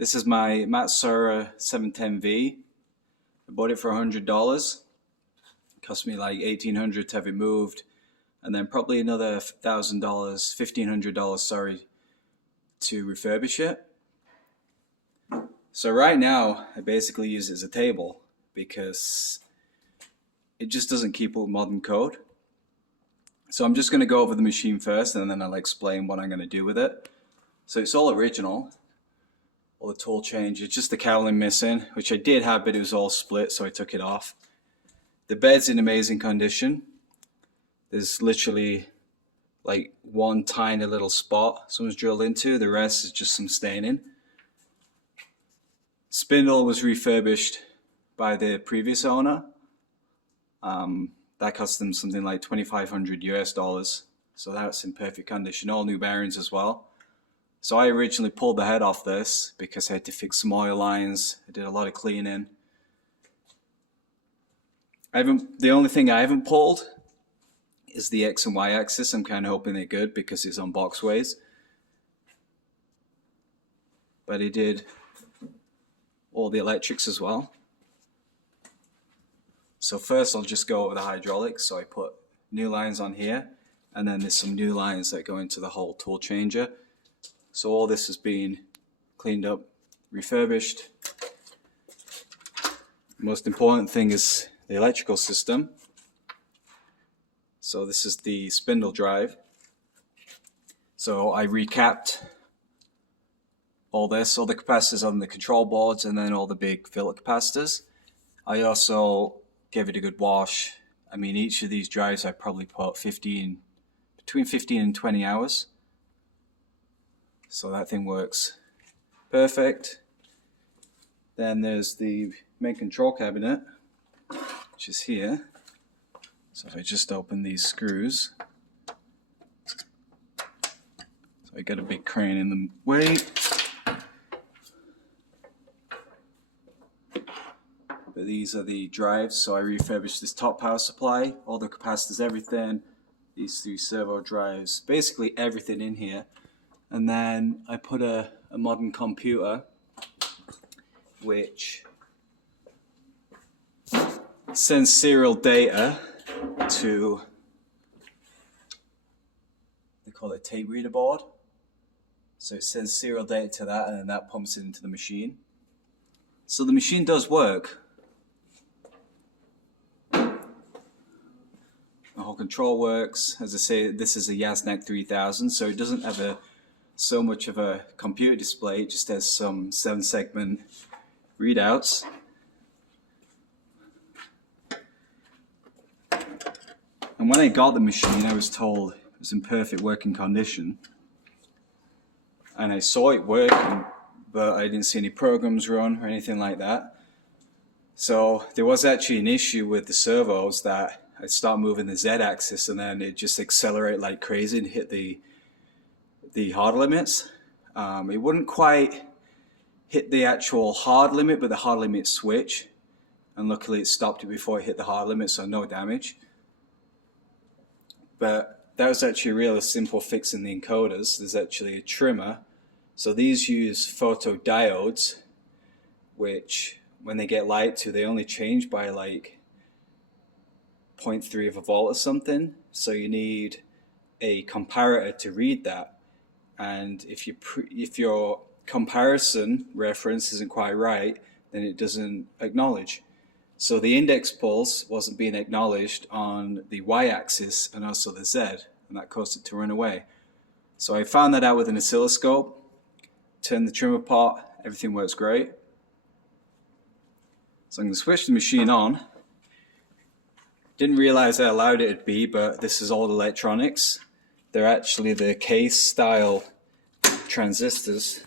This is my Matsuura 710V. I bought it for $100. It cost me like $1,800 to have it moved, and then probably another $1,000, $1,500, sorry, to refurbish it. So right now, I basically use it as a table because it just doesn't keep up with modern code. So I'm just going to go over the machine first, and then I'll explain what I'm going to do with it. So it's all original, all the tool changes, just the cowling missing, which I did have, but it was all split, so I took it off. The bed's in amazing condition. There's literally like one tiny little spot someone's drilled into, the rest is just some staining. Spindle was refurbished by the previous owner. That cost them something like $2,500 US, so that's in perfect condition. All new bearings as well. So I originally pulled the head off this because I had to fix some oil lines. I did a lot of cleaning. The only thing I haven't pulled is the X and Y axis. I'm kind of hoping they're good because it's on boxways. But I did all the electrics as well. So first I'll just go over the hydraulics. So I put new lines on here, and then there's some new lines that go into the whole tool changer. So all this has been cleaned up, refurbished. The most important thing is the electrical system. So this is the spindle drive. So I recapped all this, all the capacitors on the control boards, and then all the big filter capacitors. I also gave it a good wash. I mean, each of these drives I probably put between 15 and 20 hours. So that thing works perfect. Then there's the main control cabinet, which is here. So if I just open these screws, so I got a big crane in the way. But these are the drives, so I refurbished this top power supply, all the capacitors, everything, these 3 servo drives, basically everything in here. And then I put a modern computer which sends serial data to, they call it a tape reader board. So it sends serial data to that, and then that pumps it into the machine. So the machine does work. The whole control works. As I say, this is a Yasnac 3000, so it doesn't have so much of a computer display. It just has some 7-segment readouts. And when I got the machine, I was told it was in perfect working condition. And I saw it working, but I didn't see any programs run or anything like that. So there was actually an issue with the servos that I'd start moving the Z-axis, and then it just accelerate like crazy and hit the hard limits. It wouldn't quite hit the actual hard limit, but the hard limit switch. And luckily it stopped it before it hit the hard limit, so no damage. But that was actually a real simple fix in the encoders. There's actually a trimmer. So these use photodiodes, which when they get light to, they only change by like 0.3 of a volt or something. So you need a comparator to read that. And if your comparison reference isn't quite right, then it doesn't acknowledge. So the index pulse wasn't being acknowledged on the y-axis and also the z, and that caused it to run away. So I found that out with an oscilloscope, turned the trimmer pot, everything works great. So I'm going to switch the machine on. Didn't realize how loud it'd be, but this is all electronics. They're actually the case style transistors.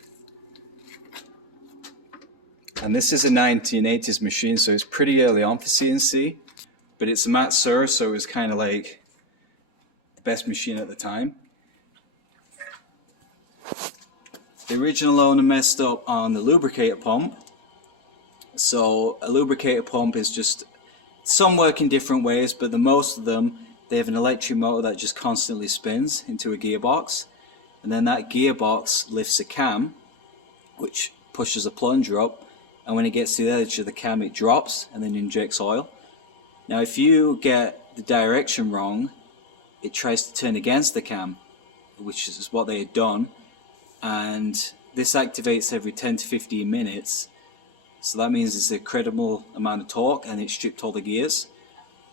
And this is a 1980s machine, so it's pretty early on for CNC. But it's a Matsuura, so it was kind of like the best machine at the time. The original owner messed up on the lubricator pump. So a lubricator pump is just, some work in different ways, but the most of them, they have an electric motor that just constantly spins into a gearbox, and then that gearbox lifts a cam, which pushes a plunger up, and when it gets to the edge of the cam it drops and then injects oil. Now if you get the direction wrong, it tries to turn against the cam, which is what they had done, and this activates every 10 to 15 minutes. So that means it's a credible amount of torque, and it stripped all the gears.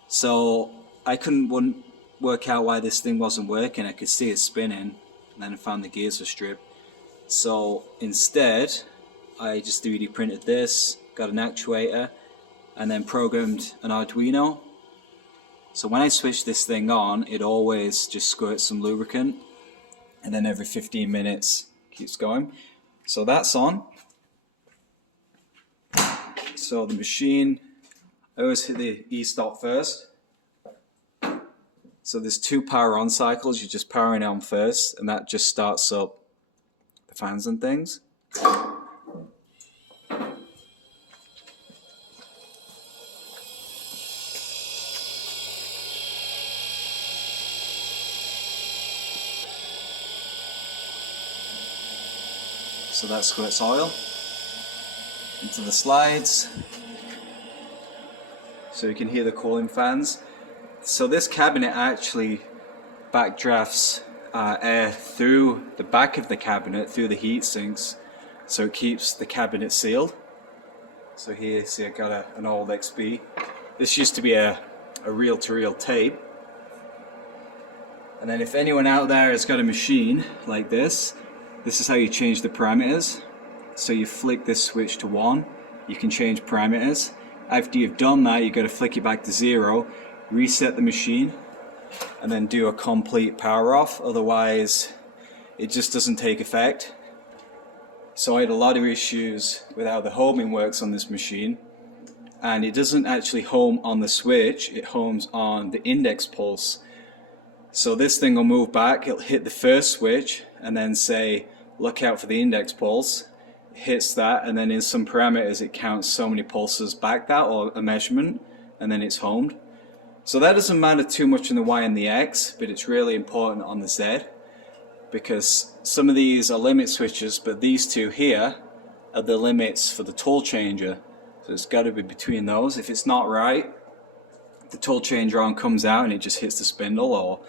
So I couldn't work out why this thing wasn't working. I could see it spinning, and then I found the gears were stripped. So instead, I just 3D printed this, got an actuator, and then programmed an Arduino. So when I switch this thing on, it always just squirts some lubricant, and then every 15 minutes keeps going. So that's on. So the machine, I always hit the E-stop first. So there's 2 power on cycles, you're just powering it on first, and that just starts up the fans and things. So that squirts oil into the slides, so you can hear the cooling fans. So this cabinet actually backdrafts air through the back of the cabinet, through the heat sinks, so it keeps the cabinet sealed. So here, see, I got an old XP. This used to be a reel-to-reel tape. And then if anyone out there has got a machine like this is how you change the parameters. So you flick this switch to 1, you can change parameters. After you've done that, you've got to flick it back to 0, reset the machine, and then do a complete power off, otherwise it just doesn't take effect. So I had a lot of issues with how the homing works on this machine, and it doesn't actually home on the switch, it homes on the index pulse. So this thing will move back, it'll hit the first switch and then say look out for the index pulse, it hits that, and then in some parameters it counts so many pulses back that, or a measurement, and then it's homed. So that doesn't matter too much in the Y and the X, but it's really important on the Z, because some of these are limit switches, but these 2 here are the limits for the tool changer. So it's got to be between those. If it's not right, the tool changer arm comes out and it just hits the spindle or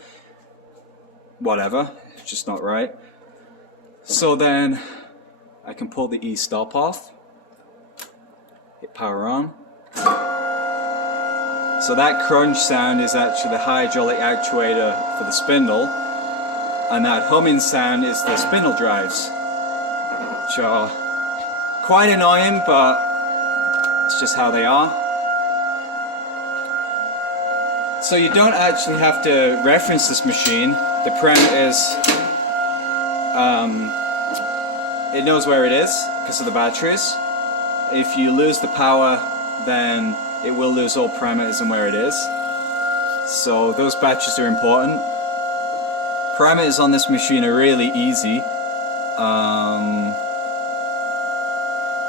whatever. It's just not right. So then I can pull the E-stop off, hit power on. So that crunch sound is actually the hydraulic actuator for the spindle, and that humming sound is the spindle drives, which are quite annoying, but it's just how they are. So you don't actually have to reference this machine. The parameters, it knows where it is because of the batteries. If you lose the power, then it will lose all parameters and where it is. So those batteries are important. Parameters on this machine are really easy.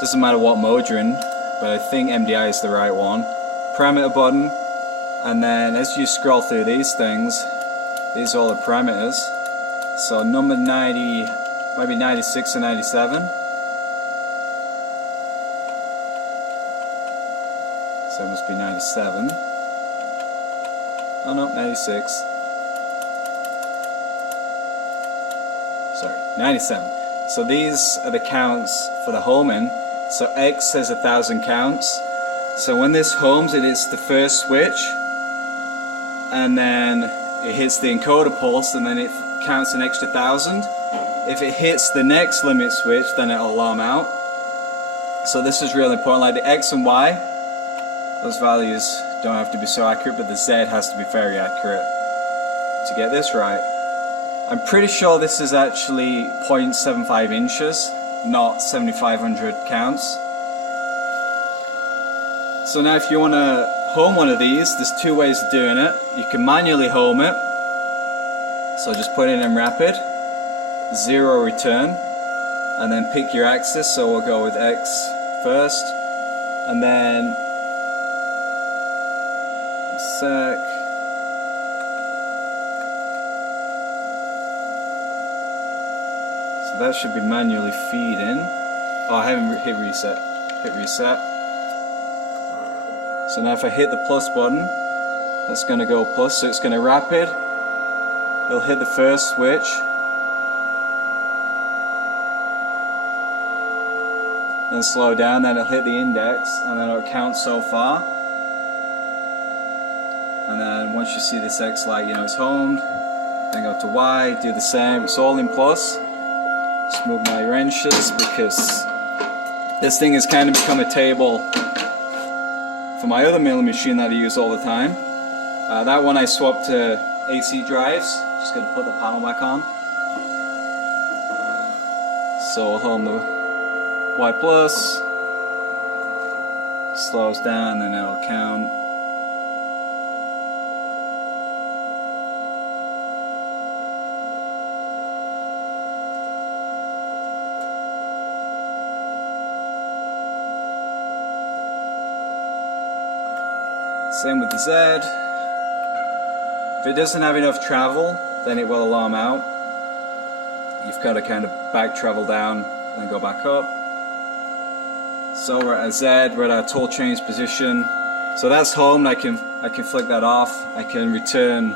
Doesn't matter what mode you're in, but I think MDI is the right one. Parameter button, and then as you scroll through these things, these are all the parameters. So number 90, maybe 96 or 97. So it must be 97. Oh no, 96. Sorry, 97. So these are the counts for the homing. So X says 1,000 counts. So when this homes, it hits the first switch, and then it hits the encoder pulse, and then it counts an extra 1,000. If it hits the next limit switch, then it'll alarm out. So this is really important. Like the X and Y, those values don't have to be so accurate, but the Z has to be very accurate to get this right. I'm pretty sure this is actually 0.75 inches, not 7,500 counts. So now if you want to home one of these, there's 2 ways of doing it. You can manually home it, so just put it in rapid, 0 return, and then pick your axis. So we'll go with X first, and then sec. So that should be manually feeding. Oh, I haven't hit reset. Hit reset. So now if I hit the plus button, that's going to go plus, so it's going to rapid. It'll hit the first switch. Then slow down, then it'll hit the index, and then it'll count so far. And then once you see this X light, you know it's homed. Then go to Y, do the same. It's all in plus. Just move my wrenches because this thing has kind of become a table for my other milling machine that I use all the time. That one I swapped to AC drives. Just going to put the panel back on. So we'll home the Y plus. Slows down, then it'll count. Same with the Z. If it doesn't have enough travel, then it will alarm out. You've got to kind of back travel down, then go back up. So we're at a Z, we're at our tool change position. So that's home. I can flick that off. I can return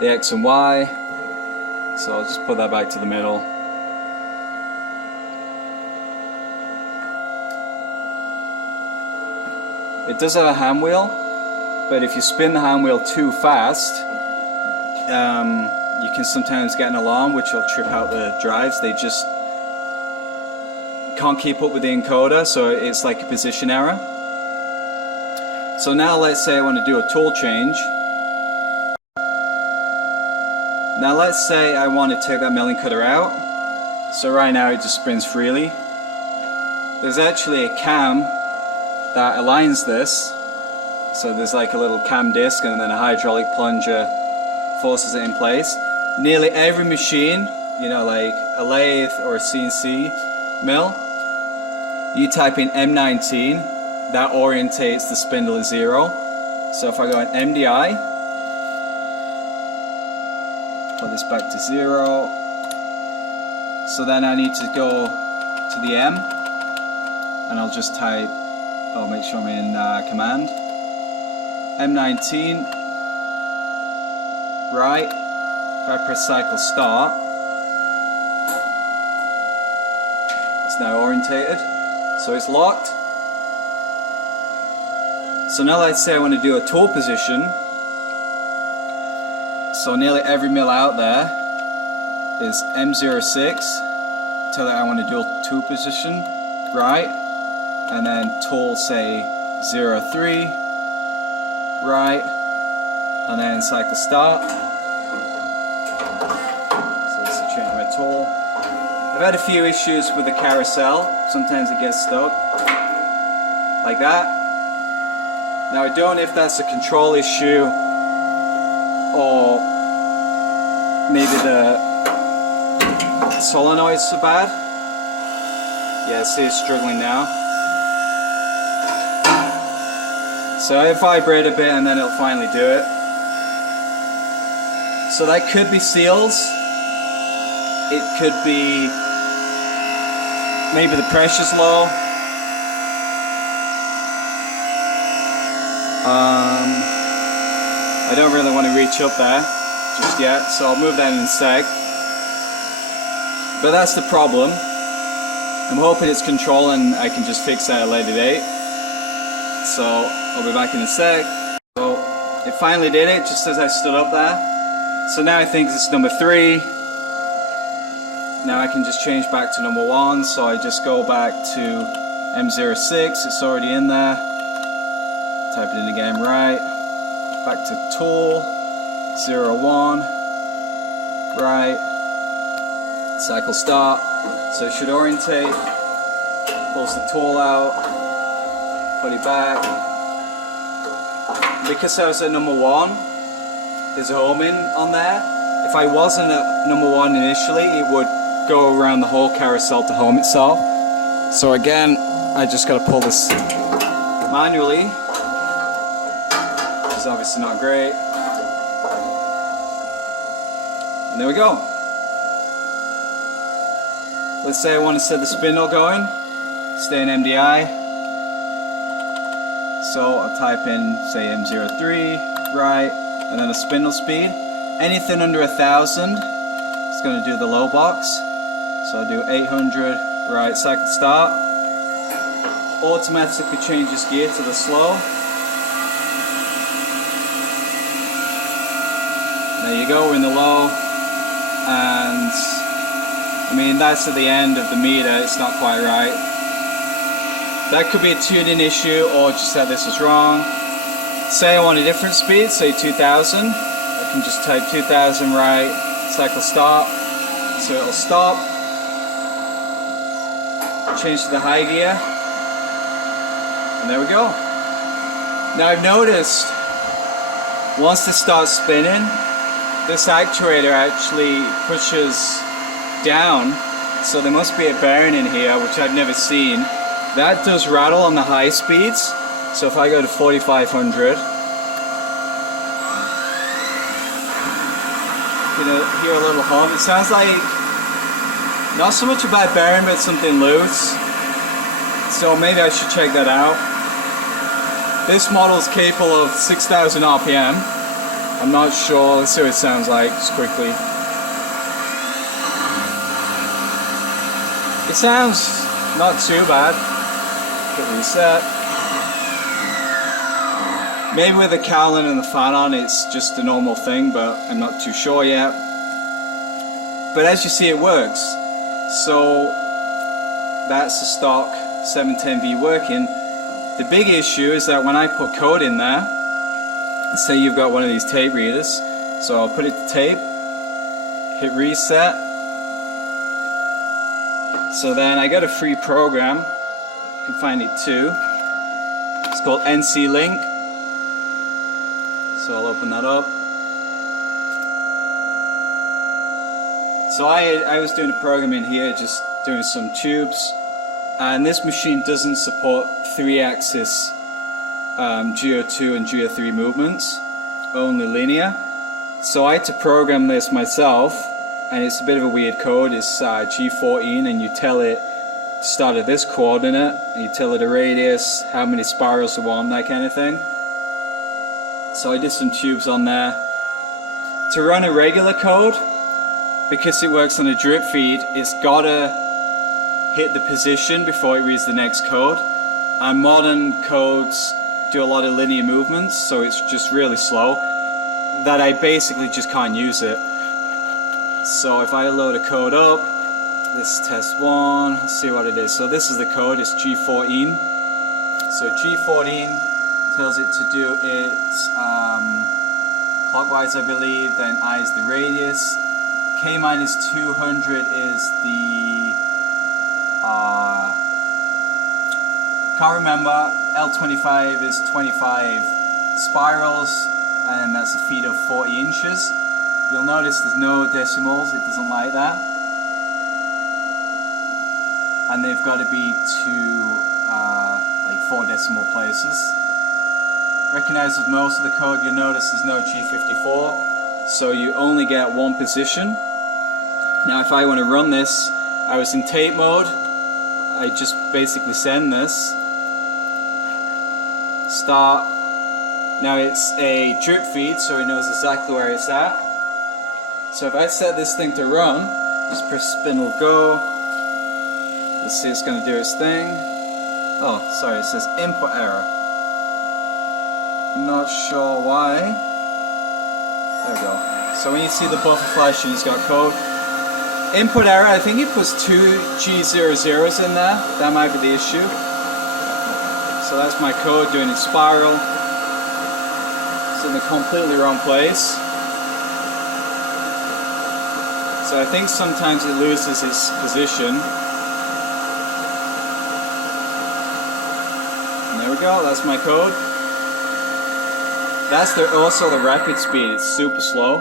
the X and Y. So I'll just put that back to the middle. It does have a hand wheel, but if you spin the hand wheel too fast, you can sometimes get an alarm which will trip out the drives. They just can't keep up with the encoder, so it's like a position error. So now let's say I want to do a tool change. Now let's say I want to take that milling cutter out. So right now it just spins freely. There's actually a cam that aligns this. So there's like a little cam disc and then a hydraulic plunger forces it in place. Nearly every machine, you know, like a lathe or a CNC mill, you type in M19, that orientates the spindle at 0. So if I go in MDI, put this back to 0. So then I need to go to the M, and I'll just type, I'll make sure I'm in command. M19, right, if I press cycle start, it's now orientated, so it's locked. So now let's say I want to do a tool position. So nearly every mill out there is M06, tell it I want to do a tool position, right, and then tool say 03, right, and then cycle start. So let's change my tool. I've had a few issues with the carousel. Sometimes it gets stuck like that. Now I don't know if that's a control issue or maybe the solenoids are bad. Yeah, see it's struggling now. So I vibrate a bit and then it'll finally do it. So that could be seals. It could be maybe the pressure's low. I don't really want to reach up there just yet, so I'll move that in a sec. But that's the problem. I'm hoping it's control and I can just fix that at a later date. So I'll be back in a sec. So it finally did it just as I stood up there. So now I think it's number 3. Now I can just change back to number 1. So I just go back to M06, it's already in there. Type it in again, right. Back to tool, 01, right. Cycle start. So it should orientate. Pulls the tool out. Put it back. Because I was at number 1, there's a homing on there. If I wasn't at number 1 initially, it would go around the whole carousel to home itself. So again, I just got to pull this manually, which is obviously not great. And there we go. let's say I want to set the spindle going, stay in MDI. So I'll type in, say, M03, right, and then a spindle speed. Anything under 1,000 is going to do the low box. So I'll do 800, right, cycle start. Automatically changes gear to the slow. There you go, we're in the low, and I mean that's at the end of the meter, it's not quite right. That could be a tuning issue or just that this is wrong. Say I want a different speed, say 2000, I can just type 2000 right, cycle start, so it'll stop, change to the high gear, and there we go. Now I've noticed once this starts spinning, this actuator actually pushes down, so there must be a bearing in here, which I've never seen. That does rattle on the high speeds, so if I go to 4500, you know, hear a little hum. It sounds like not so much a bad bearing, but something loose. So maybe I should check that out. This model is capable of 6,000 RPM. I'm not sure. Let's see what it sounds like just quickly. It sounds not too bad. Hit reset. Maybe with the cowling and the fan on it's just a normal thing, but I'm not too sure yet. But as you see, it works. So that's the stock 710V working. The big issue is that when I put code in there, say you've got one of these tape readers, so I'll put it to tape, hit reset. So then I got a free program, you can find it too. It's called NC Link. So I'll open that up. So I was doing a program in here, just doing some tubes, and this machine doesn't support 3-axis GO2 and GO3 movements, only linear. So I had to program this myself, and it's a bit of a weird code. It's G14, and you tell it to start at this coordinate, and you tell it a radius, how many spirals you want, that kind of thing. So I did some tubes on there. To run a regular code, because it works on a drip feed, it's gotta hit the position before it reads the next code. And modern codes do a lot of linear movements, so it's just really slow, that I basically just can't use it. So if I load a code up, this is test 1, let's see what it is. So this is the code, it's G14. So G14 tells it to do its clockwise, I believe, then I is the radius, K minus 200 is the, can't remember, L25 is 25 spirals, and that's a feet of 40 inches. You'll notice there's no decimals, it doesn't like that. And they've got to be to like 4 decimal places. Recognize with most of the code, you'll notice there's no G54, so you only get one position. Now if I want to run this, I was in tape mode, I just basically send this, start. Now it's a drip feed, so it knows exactly where it's at. So if I set this thing to run, just press spindle go, you'll see it's going to do its thing. Oh, sorry, it says input error. Not sure why. There we go. So when you see the buffer flashing, it's got code. Input error, I think it puts 2 G00s in there. That might be the issue. So that's my code doing its spiral. It's in the completely wrong place. So I think sometimes it loses its position. And there we go, that's my code. That's also the rapid speed, it's super slow.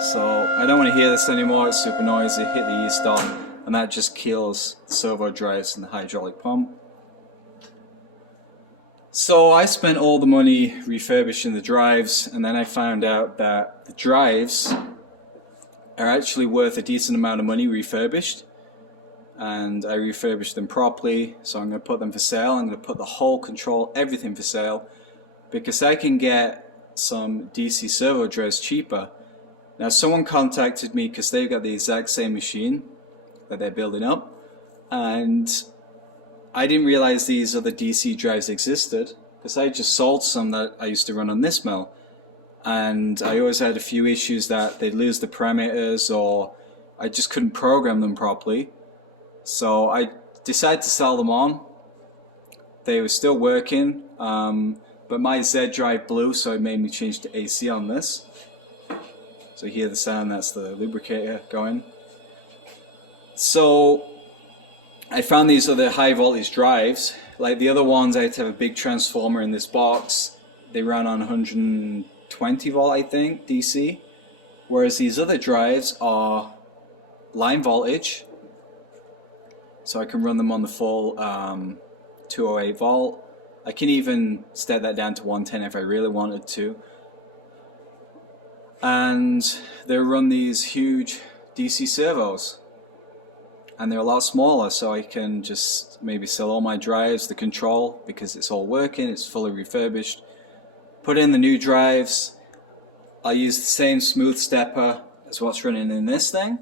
So I don't want to hear this anymore, it's super noisy. Hit the E-stop, and that just kills the servo drives and the hydraulic pump. So I spent all the money refurbishing the drives, and then I found out that the drives are actually worth a decent amount of money refurbished, and I refurbished them properly, so I'm going to put them for sale. I'm going to put the whole control, everything for sale, because I can get some DC servo drives cheaper. Now someone contacted me because they've got the exact same machine that they're building up, and I didn't realize these other DC drives existed because I just sold some that I used to run on this mill, and I always had a few issues that they'd lose the parameters or I just couldn't program them properly. So I decided to sell them on. They were still working, but my Z drive blew, so it made me change to AC on this. So you hear the sound, that's the lubricator going. So I found these other high voltage drives. Like the other ones, I had to have a big transformer in this box. They ran on 120 volt, I think, DC. Whereas these other drives are line voltage. So I can run them on the full 208 volt. I can even step that down to 110 if I really wanted to. And they run these huge DC servos. And they're a lot smaller, so I can just maybe sell all my drives, the control, because it's all working, it's fully refurbished. Put in the new drives. I'll use the same smooth stepper as what's running in this thing.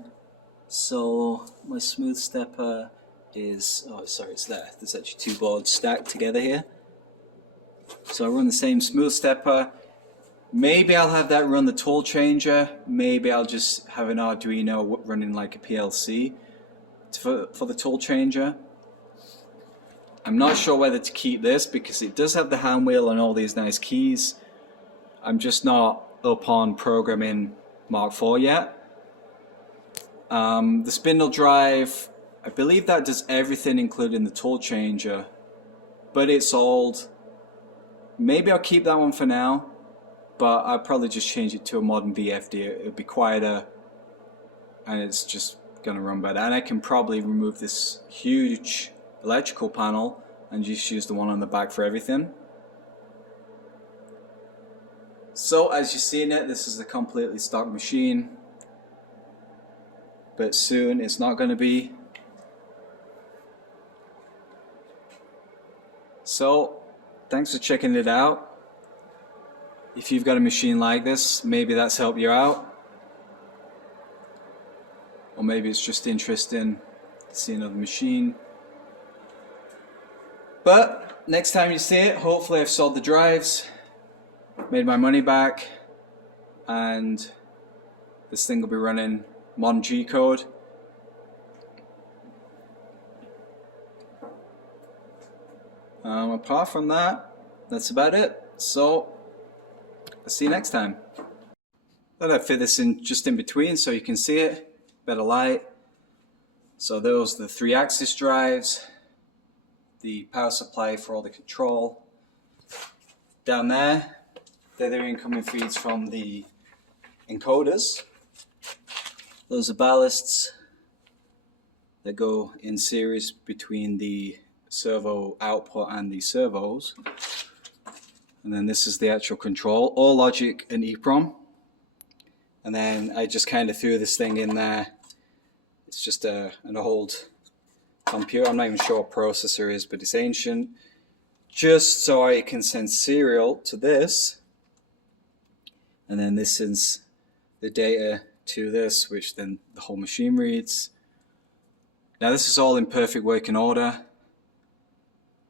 So my smooth stepper is, oh sorry, it's there. There's actually two boards stacked together here. So I run the same smooth stepper. Maybe I'll have that run the tool changer. Maybe I'll just have an Arduino running like a PLC for the tool changer. I'm not sure whether to keep this because it does have the hand wheel and all these nice keys. I'm just not up on programming Mark IV yet. The spindle drive, I believe that does everything including the tool changer, but it's old. Maybe I'll keep that one for now, but I'll probably just change it to a modern VFD. It'll be quieter and it's just gonna run better. And I can probably remove this huge electrical panel and just use the one on the back for everything. So as you've seen it, this is a completely stock machine, but soon it's not going to be. So thanks for checking it out. If you've got a machine like this, maybe that's helped you out, or maybe it's just interesting to see another machine. But next time you see it, hopefully I've sold the drives, made my money back, and this thing will be running modern G code. Apart from that, that's about it. So I'll see you next time. Thought I'd fit this in just in between so you can see it, better light. So those are the 3-axis drives, the power supply for all the control. Down there, they're the incoming feeds from the encoders. Those are ballasts that go in series between the servo output and the servos. And then this is the actual control, all logic and EEPROM. And then I just kind of threw this thing in there. It's just an old computer. I'm not even sure what processor it is, but it's ancient. Just so I can send serial to this. And then this sends the data to this, which then the whole machine reads. Now this is all in perfect working order.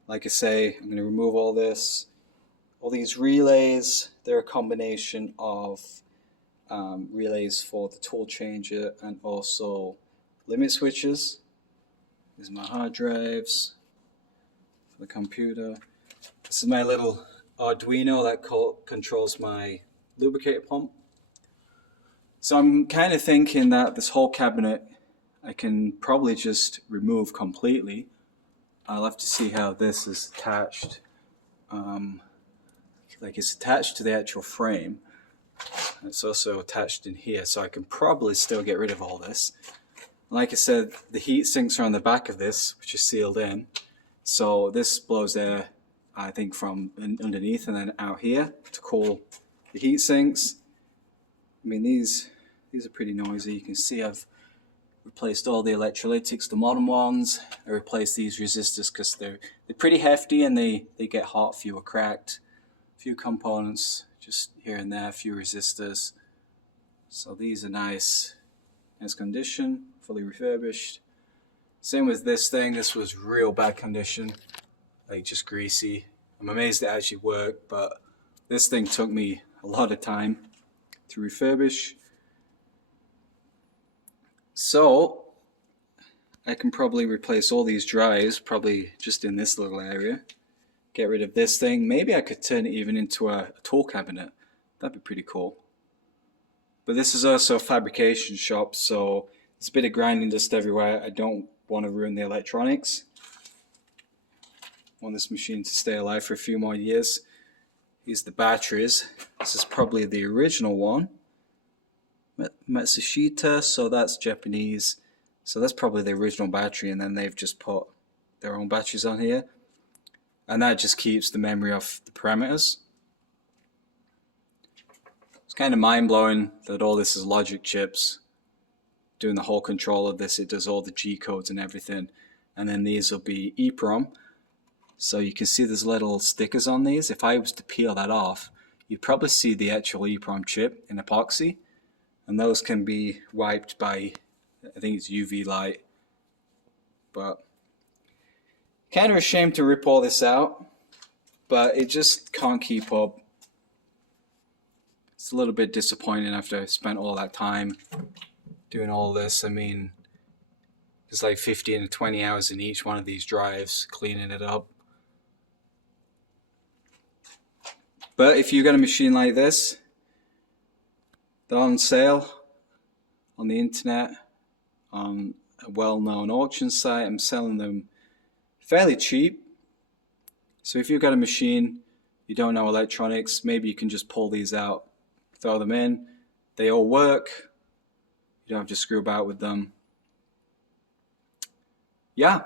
Like I say, I'm going to remove all this. All these relays, they're a combination of relays for the tool changer and also limit switches. These are my hard drives for the computer. This is my little Arduino that controls my lubricator pump. So I'm kind of thinking that this whole cabinet I can probably just remove completely. I'll have to see how this is attached. Like it's attached to the actual frame. It's also attached in here, so I can probably still get rid of all this. Like I said, the heat sinks are on the back of this, which is sealed in. So this blows air, I think, from underneath and then out here to cool the heat sinks. I mean, these These are pretty noisy. You can see I've replaced all the electrolytics, the modern ones. I replaced these resistors because they're pretty hefty and they get hot, a few are cracked. A few components just here and there, a few resistors. So these are nice condition, fully refurbished. Same with this thing. This was real bad condition, like just greasy. I'm amazed it actually worked, but this thing took me a lot of time to refurbish. So I can probably replace all these drives, probably just in this little area. Get rid of this thing. Maybe I could turn it even into a tool cabinet. That'd be pretty cool. But this is also a fabrication shop, so there's a bit of grinding dust everywhere. I don't want to ruin the electronics. I want this machine to stay alive for a few more years. Here's the batteries. This is probably the original one. Matsuura, so that's Japanese. So that's probably the original battery, and then they've just put their own batteries on here. And that just keeps the memory of the parameters. It's kind of mind-blowing that all this is logic chips. Doing the whole control of this, it does all the G codes and everything. And then these will be EEPROM. So you can see there's little stickers on these. If I was to peel that off, you'd probably see the actual EEPROM chip in epoxy. And those can be wiped by, I think it's UV light. But kind of ashamed to rip all this out, but it just can't keep up. It's a little bit disappointing after I spent all that time doing all this. I mean, it's like 15 to 20 hours in each one of these drives cleaning it up. But if you got a machine like this, they're on sale on the internet, on a well-known auction site. I'm selling them fairly cheap. So if you've got a machine, you don't know electronics, maybe you can just pull these out, throw them in. They all work. You don't have to screw about with them. Yeah.